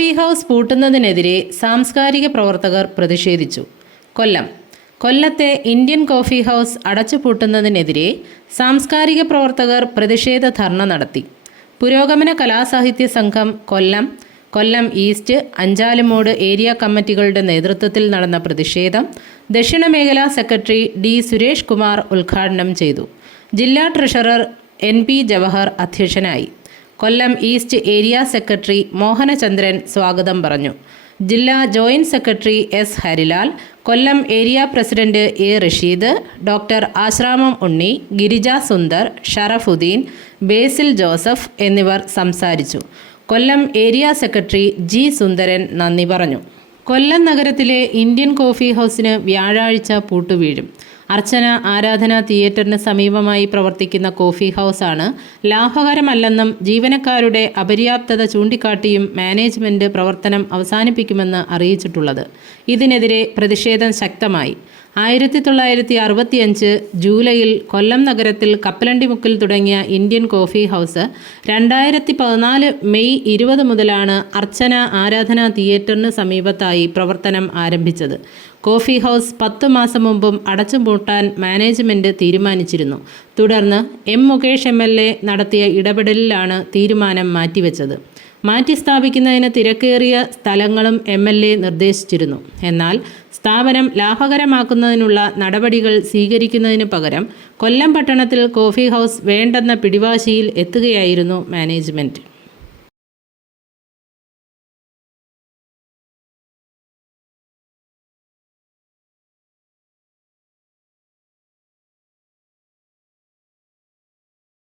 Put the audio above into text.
Coffee house പൂട്ടുന്നതിനെതിരെ സാംസ്കാരിക പ്രവർത്തകർ പ്രതിഷേധിച്ചു. കൊല്ലത്തെ ഇന്ത്യൻ കോഫി ഹൗസ് അടച്ചുപൂട്ടുന്നതിനെതിരെ സാംസ്കാരിക പ്രവർത്തകർ പ്രതിഷേധ ധർണ നടത്തി. പുരോഗമന കലാസാഹിത്യ സംഘം കൊല്ലം ഈസ്റ്റ്, അഞ്ചാലുമൂട് ഏരിയ കമ്മിറ്റികളുടെ നേതൃത്വത്തിൽ നടന്ന പ്രതിഷേധം ദക്ഷിണമേഖലാ സെക്രട്ടറി ഡി സുരേഷ് കുമാർ ഉദ്ഘാടനം ചെയ്തു. ജില്ലാ ട്രഷറർ NP ജവഹർ അധ്യക്ഷനായി. Kollam east area secretary Mohanachandran സ്വാഗതം പറഞ്ഞു. ജില്ലാ joint secretary S Harilal, Kollam area president A Rasheed, doctor Ashramam Unni, Girija Sundar, Sharafuddin, Basil Joseph എന്നിവർ സംസാരിച്ചു. Kollam area secretary G Sundaran നന്ദി പറഞ്ഞു. കൊല്ലം നഗരത്തിലെ ഇന്ത്യൻ കോഫി ഹൗസിന് വ്യാഴാഴ്ച പൂട്ടുവീഴും. അർച്ചന ആരാധന തിയേറ്ററിന് സമീപമായി പ്രവർത്തിക്കുന്ന കോഫി ഹൗസാണ് ലാഭകരമല്ലെന്നും ജീവനക്കാരുടെ അപര്യാപ്തത ചൂണ്ടിക്കാട്ടിയും മാനേജ്മെന്റ് പ്രവർത്തനം അവസാനിപ്പിക്കുമെന്ന് അറിയിച്ചിട്ടുള്ളത്. ഇതിനെതിരെ പ്രതിഷേധം ശക്തമായി. 1965 ജൂലൈയിൽ കൊല്ലം നഗരത്തിൽ കപ്പലണ്ടിമുക്കിൽ തുടങ്ങിയ ഇന്ത്യൻ കോഫി ഹൗസ് 2014 മെയ് 20 മുതലാണ് അർച്ചന ആരാധന തിയേറ്ററിന് സമീപത്തായി പ്രവർത്തനം ആരംഭിച്ചത്. കോഫി ഹൗസ് 10 മാസം മുമ്പും അടച്ചുപൂട്ടാൻ മാനേജ്മെന്റ് തീരുമാനിച്ചിരുന്നു. തുടർന്ന് M മുകേഷ് MLA നടത്തിയ ഇടപെടലിലാണ് തീരുമാനം മാറ്റിവെച്ചത്. മാറ്റിസ്ഥാപിക്കുന്നതിന് തിരക്കേറിയ സ്ഥലങ്ങളും MLA നിർദ്ദേശിച്ചിരുന്നു. എന്നാൽ സ്ഥാപനം ലാഭകരമാക്കുന്നതിനുള്ള നടപടികൾ സ്വീകരിക്കുന്നതിന് പകരം കൊല്ലം പട്ടണത്തിൽ കോഫി ഹൗസ് വേണ്ടെന്ന പിടിവാശിയിൽ എത്തുകയായിരുന്നു മാനേജ്മെന്റ്.